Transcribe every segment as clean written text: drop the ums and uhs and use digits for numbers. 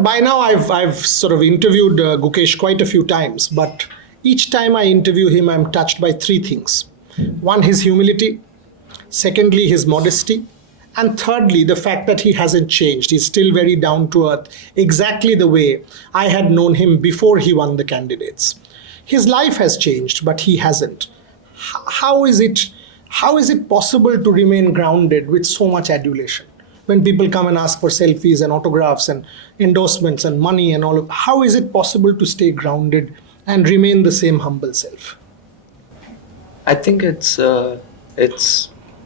By now, I've sort of interviewed Gukesh quite a few times, but each time I interview him, I'm touched by three things. One, his humility. Secondly, his modesty. And thirdly, the fact that he hasn't changed. He's still very down to earth, exactly the way I had known him before he won the candidates. His life has changed, but he hasn't. How is it possible to remain grounded with so much adulation? When people come and ask for selfies and autographs and endorsements and money and all of, how is it possible to stay grounded and remain the same humble self? I think it's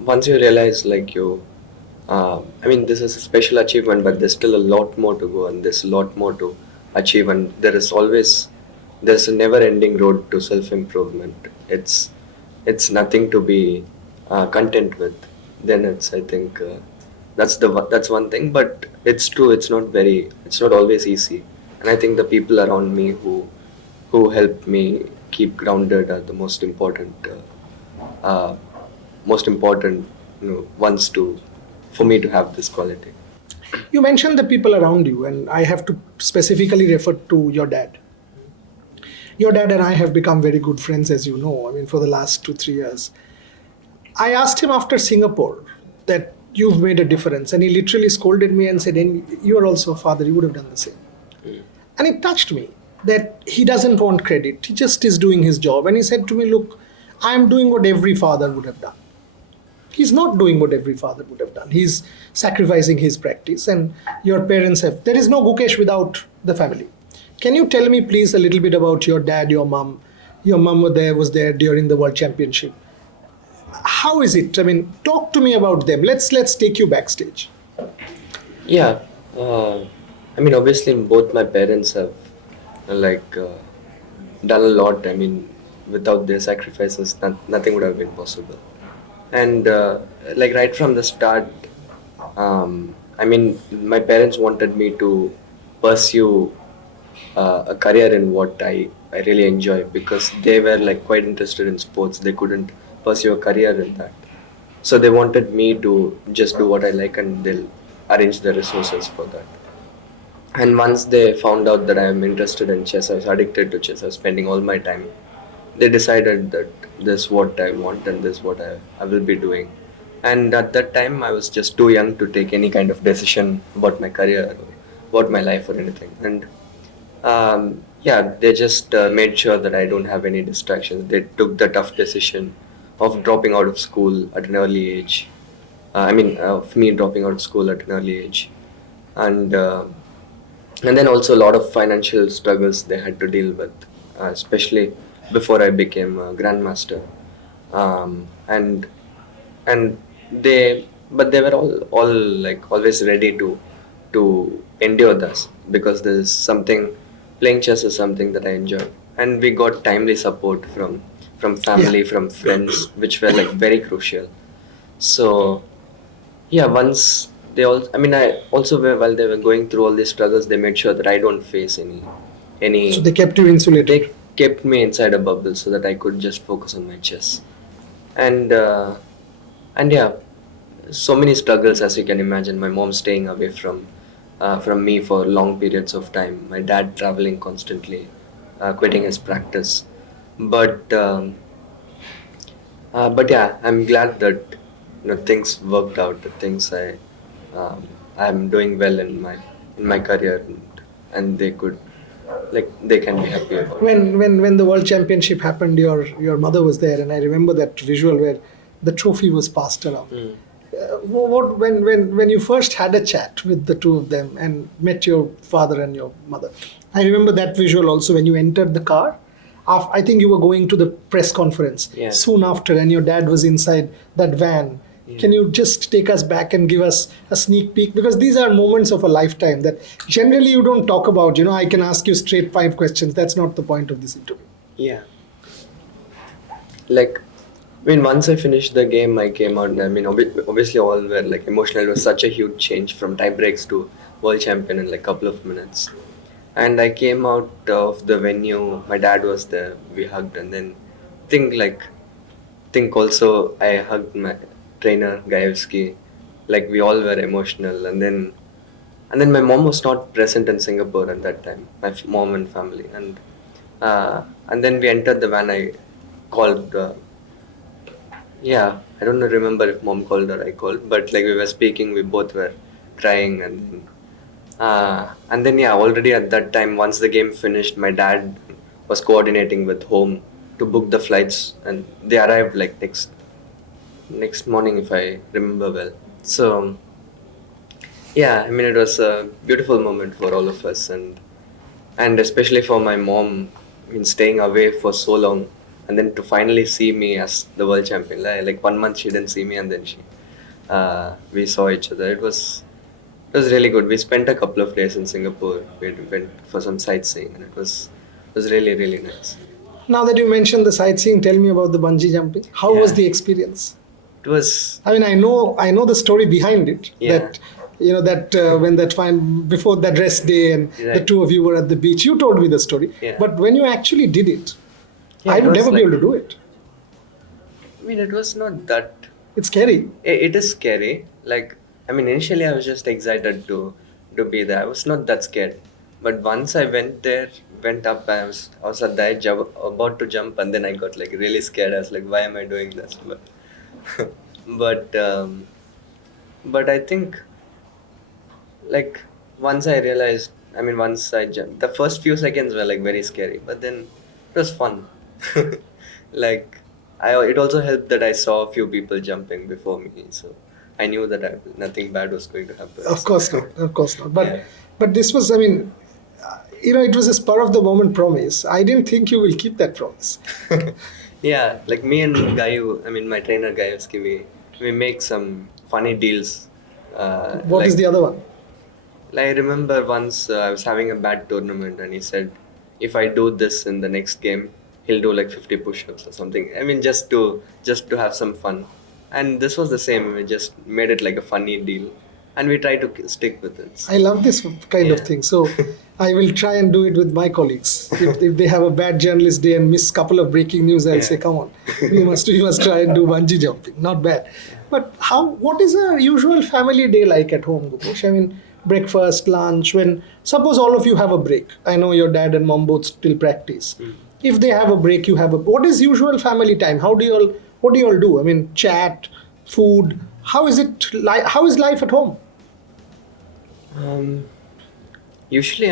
once you realize this is a special achievement, but there's still a lot more to go and there's a lot more to achieve, and there's a never-ending road to self-improvement. It's nothing to be content with. Then I think that's one thing, but it's true. It's not always easy, and I think the people around me who help me keep grounded are the most important ones for me to have this quality. You mentioned the people around you, and I have to specifically refer to your dad. Your dad and I have become very good friends, as you know, for the last 2-3 years. I asked him after Singapore that you've made a difference, and he literally scolded me and said, you are also a father, you would have done the same. And it touched me that he doesn't want credit, he just is doing his job. And he said to me, look, I am doing what every father would have done. He's not doing what every father would have done. He's sacrificing his practice, and your parents have. There is no Gukesh without the family. Can you tell me, please, a little bit about your dad, your mom? Your mom was there during the World Championship. How is it? Talk to me about them. Let's take you backstage. Yeah, obviously both my parents have done a lot. Without their sacrifices, nothing would have been possible. And right from the start, my parents wanted me to pursue a career in what I really enjoy, because they were quite interested in sports. They couldn't pursue a career in that, so they wanted me to just do what I like, and they'll arrange the resources for that. And once they found out that I am interested in chess, I was addicted to chess, I was spending all my time, they decided that this is what I want and this is what I will be doing. And at that time, I was just too young to take any kind of decision about my career or about my life or anything. And they just made sure that I don't have any distractions. They took the tough decision of dropping out of school at an early age. Of me dropping out of school at an early age. And then also a lot of financial struggles they had to deal with, especially before I became a grandmaster. But they were all always ready to endure this, because there's something, playing chess is something that I enjoy, and we got timely support from family, from friends, which were very crucial. So once they all, I also while they were going through all these struggles, they made sure that I don't face any. So they kept you insulated. They kept me inside a bubble so that I could just focus on my chess, and so many struggles, as you can imagine. My mom staying away from me for long periods of time. My dad traveling constantly, quitting his practice. But I'm glad that things worked out. That things I'm doing well in my career, and they can be happy about. When the World Championship happened, your mother was there, and I remember that visual where the trophy was passed around. When you first had a chat with the two of them and met your father and your mother, I remember that visual also when you entered the car. I think you were going to the press conference soon after, and your dad was inside that van. Yeah. Can you just take us back and give us a sneak peek? Because these are moments of a lifetime that generally you don't talk about. I can ask you straight 5 questions. That's not the point of this interview. Yeah. Once I finished the game, I came out. Obviously all were emotional. It was such a huge change from tie breaks to world champion in a couple of minutes. And I came out of the venue. My dad was there. We hugged, and then things think also I hugged my trainer Gajewski. Like we all were emotional, and then my mom was not present in Singapore at that time. My mom and family, and then we entered the van. I called. Yeah, I don't remember if mom called or I called, but like we were speaking, we both were crying, and then yeah, already at that time, once the game finished, my dad was coordinating with home to book the flights, and they arrived like next morning, if I remember well. So yeah, I mean it was a beautiful moment for all of us, and especially for my mom, in staying away for so long, and then to finally see me as the world champion. Like 1 month she didn't see me, and then we saw each other. It was really good. We spent a couple of days in Singapore. We went for some sightseeing, and it was really really nice. Now that you mentioned the sightseeing, tell me about the bungee jumping. How was Yeah. the experience? It was I mean, I know the story behind it. Yeah. That that when that fine before that rest day and the Right. two of you were at the beach. You told me the story. Yeah. But when you actually did it, Yeah, I it would was never be like- able to do it. I mean, it was not that. It's scary. It is scary. Like, I mean, initially I was just excited to be there. I was not that scared, but once I went up, I was at the edge, about to jump, and then I got like really scared. I was like, why am I doing this? But but I think, like, once I realized, I mean, once I jumped, the first few seconds were like very scary, but then it was fun. Like, it also helped that I saw a few people jumping before me, so I knew that nothing bad was going to happen. Of course not. Of course not. But Yeah. but this was. I mean, it was a spur of the moment promise. I didn't think you will keep that promise. Yeah, like me and Gayu, I mean, my trainer Gajewski, we make some funny deals. What is the other one? I remember once I was having a bad tournament, and he said, if I do this in the next game, he'll do like 50 push-ups or something. I mean, just to have some fun. And this was the same. We just made it like a funny deal, and we try to stick with it. I love this kind of Yeah. thing. So I will try and do it with my colleagues. If they have a bad journalist day and miss couple of breaking news, I'll Yeah. say, come on, we must try and do bungee jumping. Not bad. But what is a usual family day like at home, Gupesh? I mean, breakfast, lunch, suppose all of you have a break. I know your dad and mom both still practice. If they have a break, what is usual family time? What do you all do? I mean, chat, food. How is life at home? Usually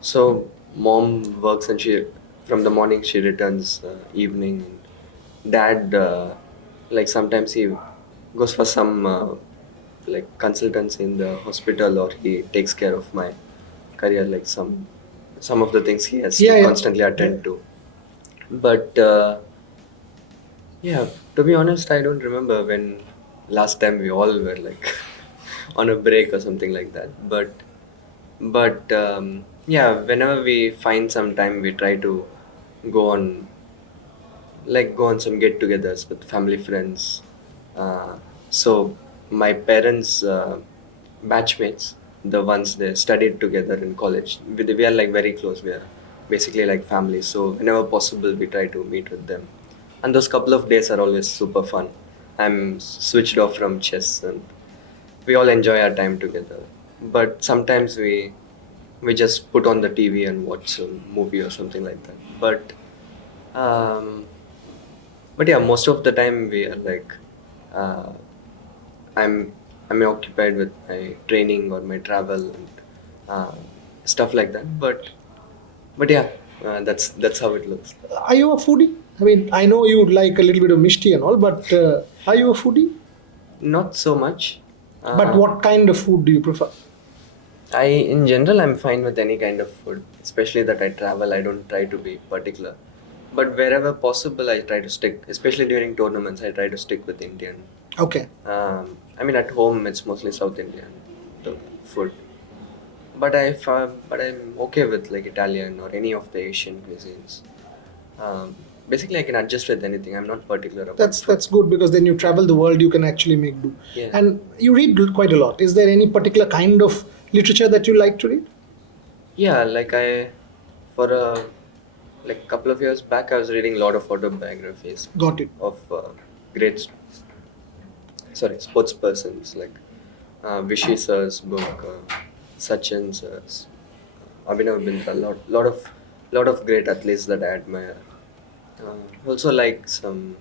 so mom works, and from the morning she returns evening. Dad, like sometimes he goes for some like consultancy in the hospital, or he takes care of my career, like some of the things he has Yeah, to yeah. constantly attend to. But yeah, to be honest, I don't remember when last time we all were like on a break or something like that. But yeah, whenever we find some time, we try to go on go on some get-togethers with family friends. So my parents' batchmates, the ones they studied together in college, we are like very close. We are basically like family. So whenever possible, we try to meet with them, and those couple of days are always super fun. I'm switched off from chess, and we all enjoy our time together. But sometimes we just put on the TV and watch a movie or something like that. Um, but yeah, most of the time we are like, uh, I'm occupied with my training or my travel and stuff like that. But yeah, that's how it looks. Are you a foodie? I mean, I know you like a little bit of mishti and all, but are you a foodie? Not so much. But what kind of food do you prefer? In general, I'm fine with any kind of food, especially that I travel. I don't try to be particular. But wherever possible, I try to stick, especially during tournaments, I try to stick with Indian. Okay. I mean, at home, it's mostly South Indian, the food. But I'm okay with like Italian or any of the Asian cuisines. Basically, I can adjust with anything. I'm not particular about That's good because then you travel the world, you can actually make do. Yeah. And you read quite a lot. Is there any particular kind of literature that you like to read? Yeah, like for a like a couple of years back, I was reading a lot of autobiographies Got it. of great, sports persons like Vishy sir's book, Sachin sir's, Abhinav Bindra, lot of great athletes that I admire. Also like some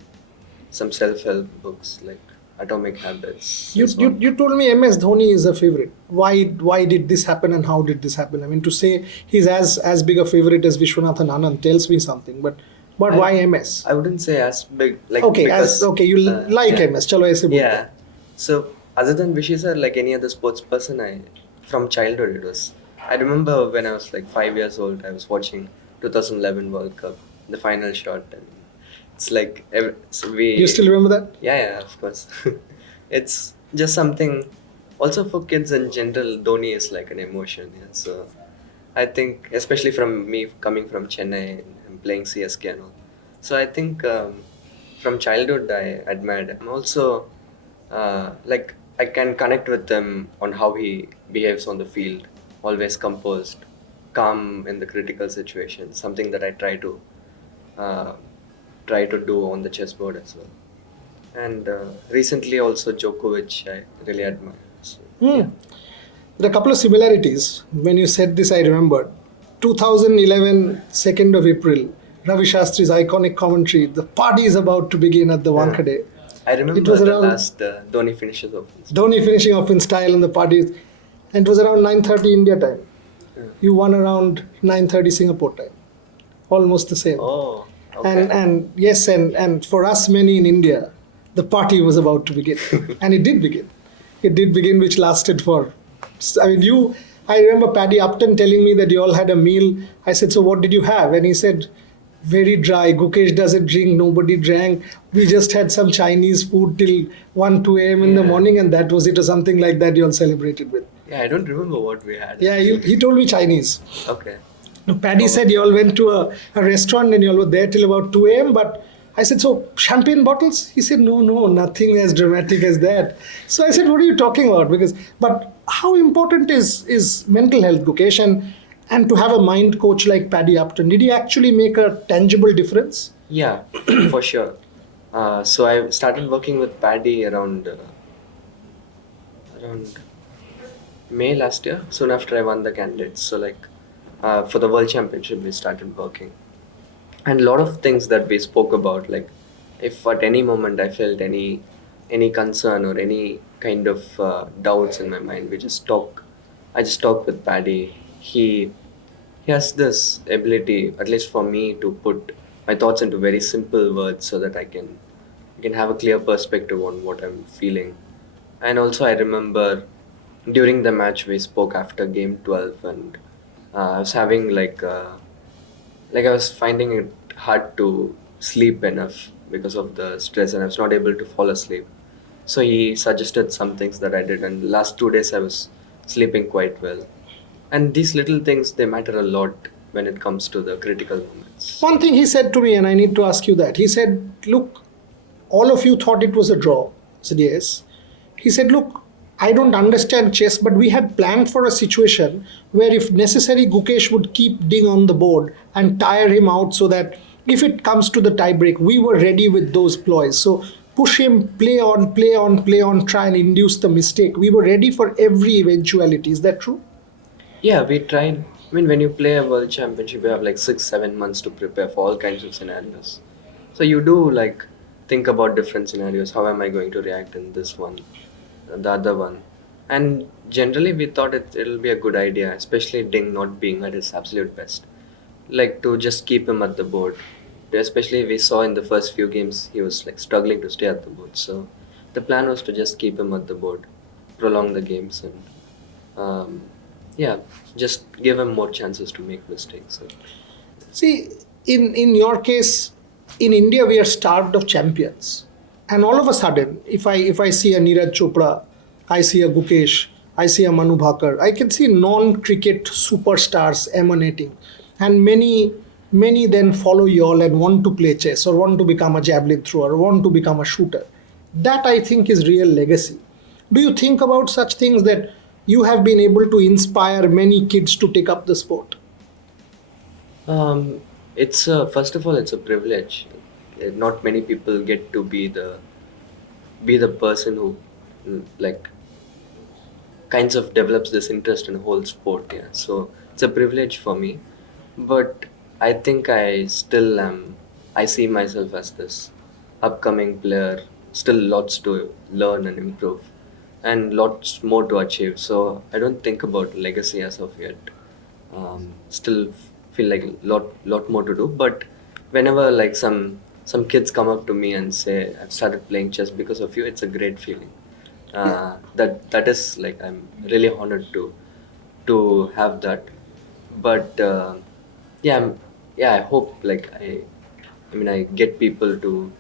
self-help books like Atomic Habits. You, This you, one. you told me MS Dhoni is a favorite. Why did this happen and how did this happen? I mean, to say he's as big a favorite as Viswanathan Anand tells me something. But why MS? I wouldn't say as big like Okay, because you like yeah. MS. Chalo aise bolte hain. Yeah. So other than Vishy sir, like any other sports person, I from childhood it was. I remember when I was like 5 years old, I was watching 2011 World Cup, the final shot, and it's like so we. You still remember that? Yeah, of course. It's just something. Also for kids in general, Dhoni is like an emotion. Yeah. So I think, especially from me coming from Chennai and playing CSK and all. So I think from childhood I admired him. Also, like I can connect with him on how he behaves on the field. Always composed, calm in the critical situation. Something that I uh, try to do on the chessboard as well. And recently also Djokovic, I really admire. So, yeah. There are a couple of similarities. When you said this, I remembered. 2011, 2nd of April, Ravi Shastri's iconic commentary, the party is about to begin at the Wankhede. I remember It was the around last Dhoni finishes off. Dhoni finishing off in style and the party. And it was around 9:30 India time. Yeah. You won around 9:30 Singapore time. Almost the same. Oh, okay. And yes, and for us many in India, the party was about to begin. And it did begin. It did begin, which lasted for, I mean, I remember Paddy Upton telling me that you all had a meal. I said, so what did you have? And he said, very dry. Gukesh doesn't drink. Nobody drank. We just had some Chinese food till 1, 2 a.m. in the Yeah. morning, and that was it, or something like that you all celebrated with. Yeah, I don't remember what we had. Yeah, he told me Chinese. Okay. No, Paddy said you all went to a restaurant and you all were there till about 2 a.m. But I said, so champagne bottles? He said, no, nothing as dramatic as that. So I said, what are you talking about? But how important is mental health, Gukesh? And to have a mind coach like Paddy Upton, did he actually make a tangible difference? Yeah, for sure. So I started working with Paddy around May last year, soon after I won the candidates. So like for the World Championship, we started working, and a lot of things that we spoke about, like if at any moment I felt any concern or any kind of doubts in my mind, we just talk. I just talk with Paddy. He has this ability, at least for me, to put my thoughts into very simple words so that I can have a clear perspective on what I'm feeling. And also, I remember during the match we spoke after game 12, and I was having like I was finding it hard to sleep enough because of the stress, and I was not able to fall asleep. So he suggested some things that I did, and last 2 days I was sleeping quite well. And these little things, they matter a lot when it comes to the critical moments. One thing he said to me, and I need to ask you that. He said, look, all of you thought it was a draw. I said, yes. He said, look, I don't understand chess, but we had planned for a situation where if necessary, Gukesh would keep Ding on the board and tire him out so that if it comes to the tiebreak, we were ready with those ploys. So push him, play on, try and induce the mistake. We were ready for every eventuality. Is that true? Yeah, we tried. I mean, when you play a world championship, you have like 6, 7 months to prepare for all kinds of scenarios. So you do like think about different scenarios. How am I going to react in this one, the other one? And generally, we thought it'll be a good idea, especially Ding not being at his absolute best. Like to just keep him at the board. Especially we saw in the first few games he was like struggling to stay at the board. So the plan was to just keep him at the board, prolong the games, and yeah, just give him more chances to make mistakes. So. See, in your case, in India, we are starved of champions. And all of a sudden, if I see a Neeraj Chopra, I see a Gukesh, I see a Manu Bhaker, I can see non-cricket superstars emanating. And many then follow you all and want to play chess or want to become a javelin thrower or want to become a shooter. That, I think, is real legacy. Do you think about such things that you have been able to inspire many kids to take up the sport? It's first of all, it's a privilege. Not many people get to be the person who like kinds of develops this interest in whole sport. Yeah, so it's a privilege for me, but I think I still am. I see myself as this upcoming player. Still, lots to learn and improve, and lots more to achieve. So I don't think about legacy as of yet. Still feel like lot more to do, but whenever like some kids come up to me and say I've started playing chess because of you, it's a great feeling. That is like I'm really honored to have that. But yeah, yeah, I hope like I mean I get people to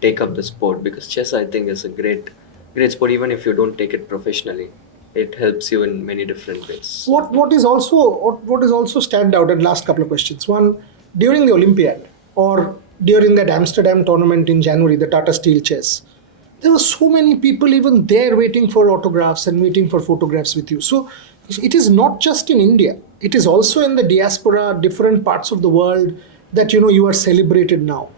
take up the sport, because chess I think is a great sport. Even if you don't take it professionally, it helps you in many different ways. What is also stand out in last couple of questions. One, during the Olympiad or during that Amsterdam tournament in January, the Tata Steel Chess, there were so many people even there waiting for autographs and waiting for photographs with you. So it is not just in India; it is also in the diaspora, different parts of the world that you are celebrated now.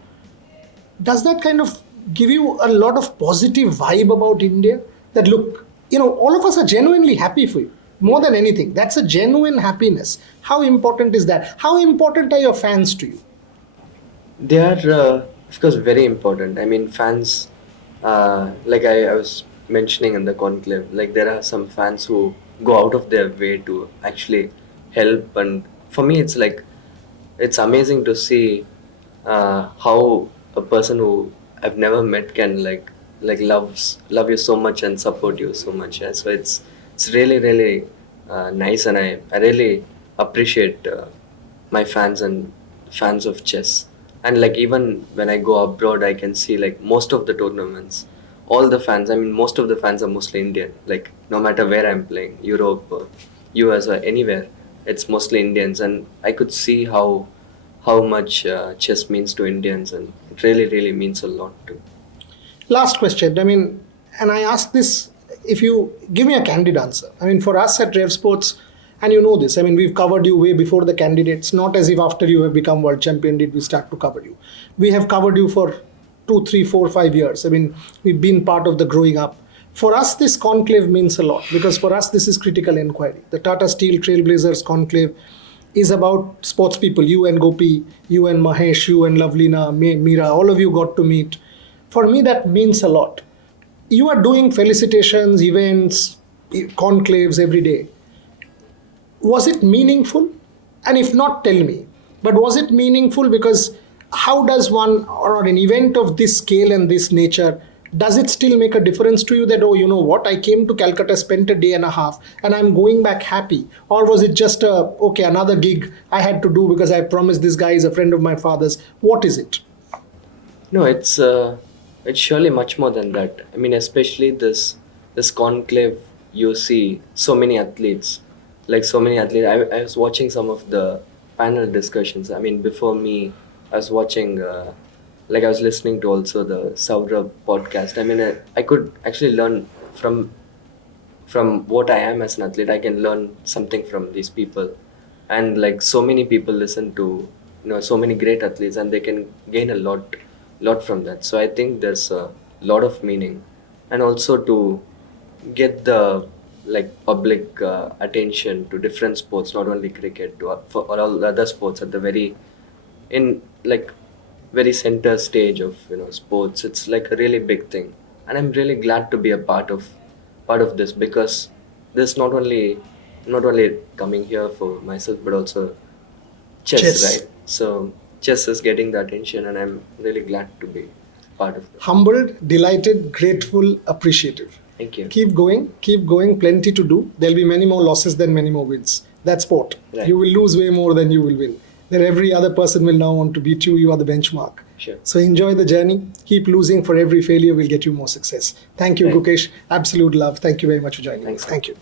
Does that kind of give you a lot of positive vibe about India? That look, all of us are genuinely happy for you. More than anything, that's a genuine happiness. How important is that? How important are your fans to you? They are, of course, very important. I mean, fans, like I was mentioning in the conclave, like there are some fans who go out of their way to actually help. And for me, it's like, it's amazing to see how a person who I've never met can like love you so much and support you so much. Yeah? So it's really nice, and I really appreciate my fans and fans of chess. And like even when I go abroad, I can see like most of the tournaments, all the fans. I mean, most of the fans are mostly Indian. Like no matter where I'm playing, Europe, or US, or anywhere, it's mostly Indians, and I could see how much chess means to Indians, and it really means a lot to. Last question. I mean, and I ask this, if you give me a candid answer. I mean, for us at Revsportz, and you know this, I mean, we've covered you way before the candidates, not as if after you have become world champion did we start to cover you. We have covered you for 2, 3, 4, 5 years. I mean, we've been part of the growing up. For us, this conclave means a lot, because for us, this is critical inquiry. The Tata Steel Trailblazers conclave is about sports people. You and Gopi, you and Mahesh, you and Lavlina, Meera, all of you got to meet. For me, that means a lot. You are doing felicitations, events, conclaves every day. Was it meaningful? And if not, tell me. But was it meaningful? Because how does one, or an event of this scale and this nature, does it still make a difference to you that, oh, you know what, I came to Calcutta, spent a day and a half, and I'm going back happy? Or was it just okay, another gig I had to do because I promised this guy is a friend of my father's? What is it? No, it's surely much more than that. I mean, especially this conclave, you see so many athletes, like so many athletes. I was watching some of the panel discussions. I mean, before me, I was watching, like I was listening to also the Saurabh podcast. I mean, I could actually learn from what I am as an athlete. I can learn something from these people, and like so many people listen to so many great athletes, and they can gain a lot from that. So I think there's a lot of meaning, and also to get the like public attention to different sports, not only cricket, for all the other sports at the very in like very center stage of sports. It's like a really big thing, and I'm really glad to be a part of this, because this not only coming here for myself, but also chess, Chess. right? So chess is getting the attention, and I'm really glad to be part of it. Humbled, delighted, grateful, appreciative. Thank you. Keep going, plenty to do. There'll be many more losses than many more wins. That's sport. Right. You will lose way more than you will win. Then every other person will now want to beat you. You are the benchmark. Sure. So enjoy the journey. Keep losing. For every failure will get you more success. Thank you, Right. Gukesh. Absolute love. Thank you very much for joining Thanks. us. Thank you.